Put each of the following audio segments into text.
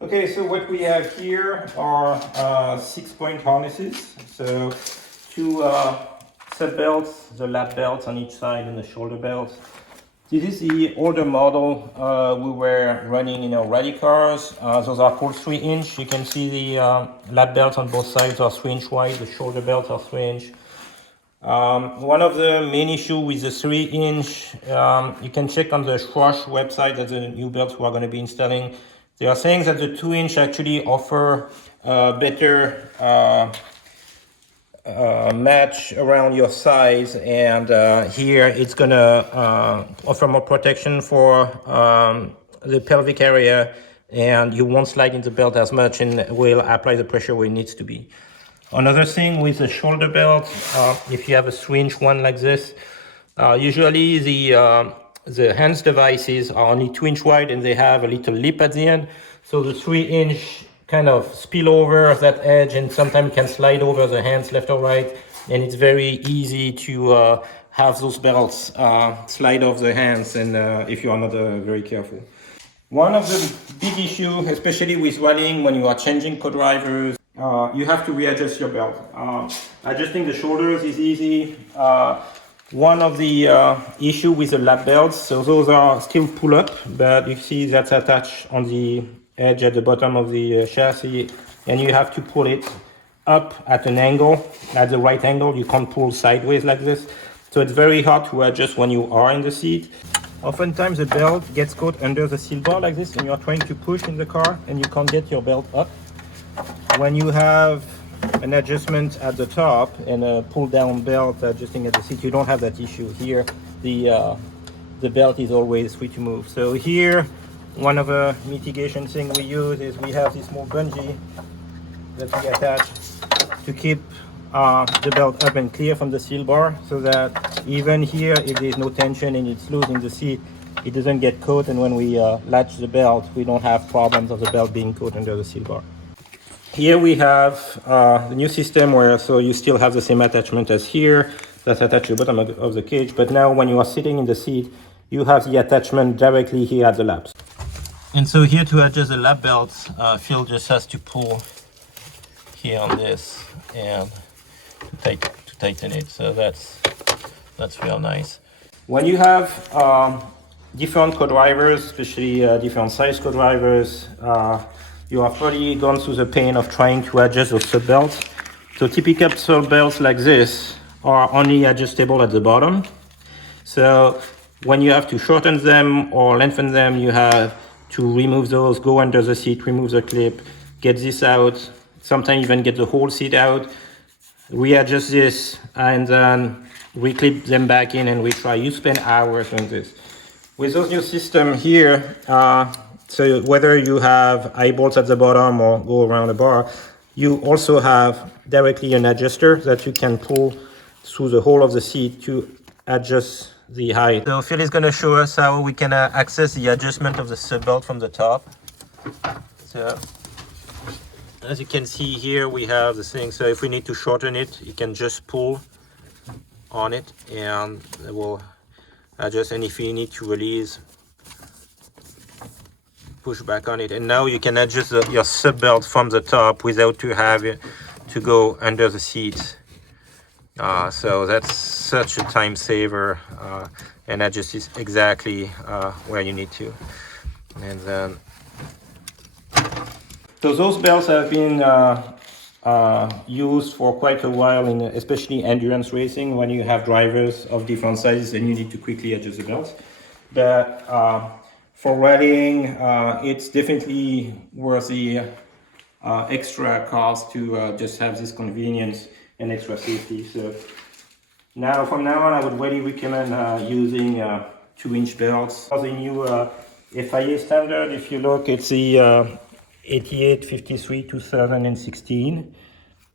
Okay, so what we have here are 6-point harnesses. So two sub belts, the lap belts on each side and the shoulder belts. This is the older model we were running in our rally cars. Those are called 3-inch. You can see the lap belts on both sides are 3-inch wide. The shoulder belts are 3-inch. One of the main issue with the 3-inch, you can check on the Schroth website. That's the new belts we are going to be installing. They are saying that the 2-inch actually offer better match around your size, and here it's gonna offer more protection for the pelvic area, and you won't slide in the belt as much and will apply the pressure where it needs to be. Another thing with the shoulder belt, if you have a 3-inch one like this, usually the hands devices are only 2-inch wide and they have a little lip at the end. So the 3-inch kind of spill over that edge and sometimes can slide over the hands left or right. And it's very easy to have those belts slide off the hands, and if you are not very careful. One of the big issues, especially with running, when you are changing co-drivers, you have to readjust your belt. Adjusting the shoulders is easy. One of the issue with the lap belts, so those are still pull up, but you see that's attached on the edge at the bottom of the chassis, and you have to pull it up at an angle, at the right angle. You can't pull sideways like this. So it's very hard to adjust when you are in the seat. Oftentimes the belt gets caught under the seal bar like this, and you're trying to push in the car and you can't get your belt up. When you have an adjustment at the top and a pull down belt adjusting at the seat, you don't have that issue. Here the belt is always free to move. So here, one of the mitigation thing we use is we have this small bungee that we attach to keep the belt up and clear from the seal bar, so that even here, if there's no tension and it's loose in the seat, it doesn't get caught, and when we latch the belt, we don't have problems of the belt being caught under the seal bar. Here we have the new system where so you still have the same attachment as here that's attached to the bottom of the cage, but now when you are sitting in the seat, you have the attachment directly here at the laps. And so here to adjust the lap belts, Phil just has to pull here on this and to tighten it. So that's real nice. When you have different co-drivers, especially different size co-drivers, you have probably gone through the pain of trying to adjust those sub belts. So typical sub belts like this are only adjustable at the bottom. So when you have to shorten them or lengthen them, you have to remove those, go under the seat, remove the clip, get this out, sometimes even get the whole seat out, readjust this, and then reclip them back in and retry. You spend hours on this. With those new system here, so whether you have eye bolts at the bottom or go around the bar, you also have directly an adjuster that you can pull through the whole of the seat to adjust the height. So Phil is going to show us how we can access the adjustment of the sub belt from the top. So as you can see here, we have the thing. So if we need to shorten it, you can just pull on it and it will adjust. And if you need to release, push back on it. And now you can adjust your sub belt from the top without to have it to go under the seat. So that's such a time saver, and adjusts exactly where you need to. And then, so those belts have been used for quite a while, in especially endurance racing, when you have drivers of different sizes and you need to quickly adjust the belts. But for rallying, it's definitely worth the extra cost to just have this convenience and extra safety. So now, from now on, I would really recommend using 2-inch belts. The new FIA standard, if you look, it's the 8853 2016.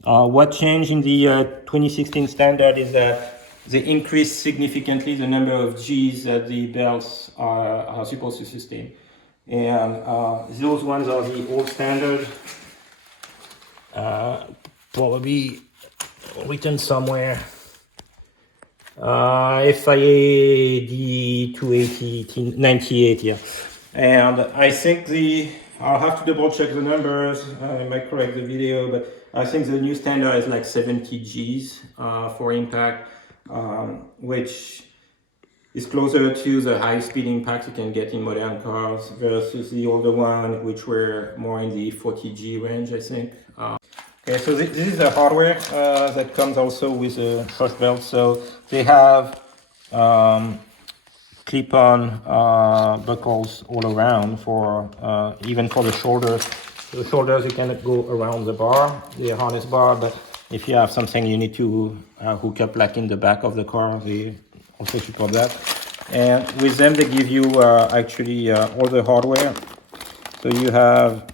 What changed in the 2016 standard is that they increased significantly the number of G's that the belts are supposed to sustain. And those ones are the old standard, probably written somewhere. FIA D 280 98, yeah. And I think the I'll have to double check the numbers. I might correct the video, but I think the new standard is like 70 Gs for impact, which is closer to the high-speed impact you can get in modern cars versus the older one, which were more in the 40 G range, I think. Okay, so this is the hardware that comes also with a Schroth belt. So they have clip-on buckles all around for even for the shoulders. The shoulders you can go around the bar, the harness bar, but if you have something you need to hook up like in the back of the car, they also support that. And with them they give you actually all the hardware. So you have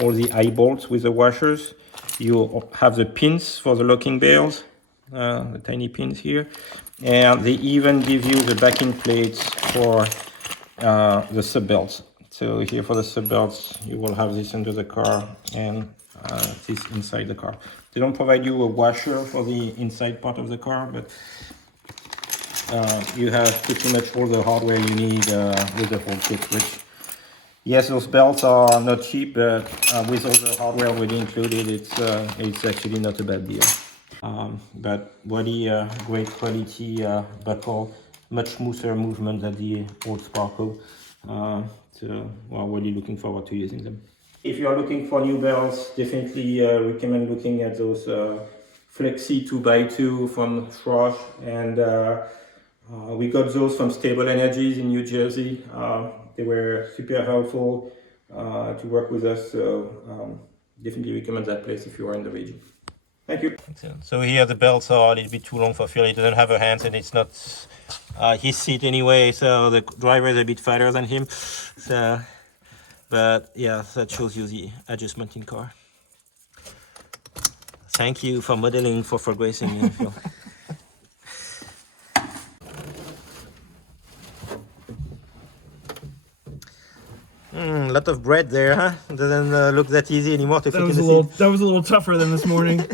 all the eye bolts with the washers. You have the pins for the locking bails, the tiny pins here. And they even give you the backing plates for the sub belts. So here for the sub belts, you will have this under the car and this inside the car. They don't provide you a washer for the inside part of the car, but you have pretty much all the hardware you need with the whole kit. Which, yes, those belts are not cheap, but with all the hardware already included, it's actually not a bad deal. But really great quality buckle, much smoother movement than the old Sparko. So we're really looking forward to using them. If you are looking for new belts, definitely recommend looking at those Flexi 2x2 from Schroth, and we got those from Stable Energies in New Jersey. They were super helpful to work with us, so definitely recommend that place if you are in the region. Thank you. Excellent. So here the belts are a little bit too long for Phil. He doesn't have a hands and it's not his seat anyway, so the driver is a bit fatter than him. So, but yeah, that shows you the adjustment in car. Thank you for modeling for gracing me, Phil. A lot of bread there, huh? Doesn't look that easy anymore to fit in the seat. That was a little tougher than this morning.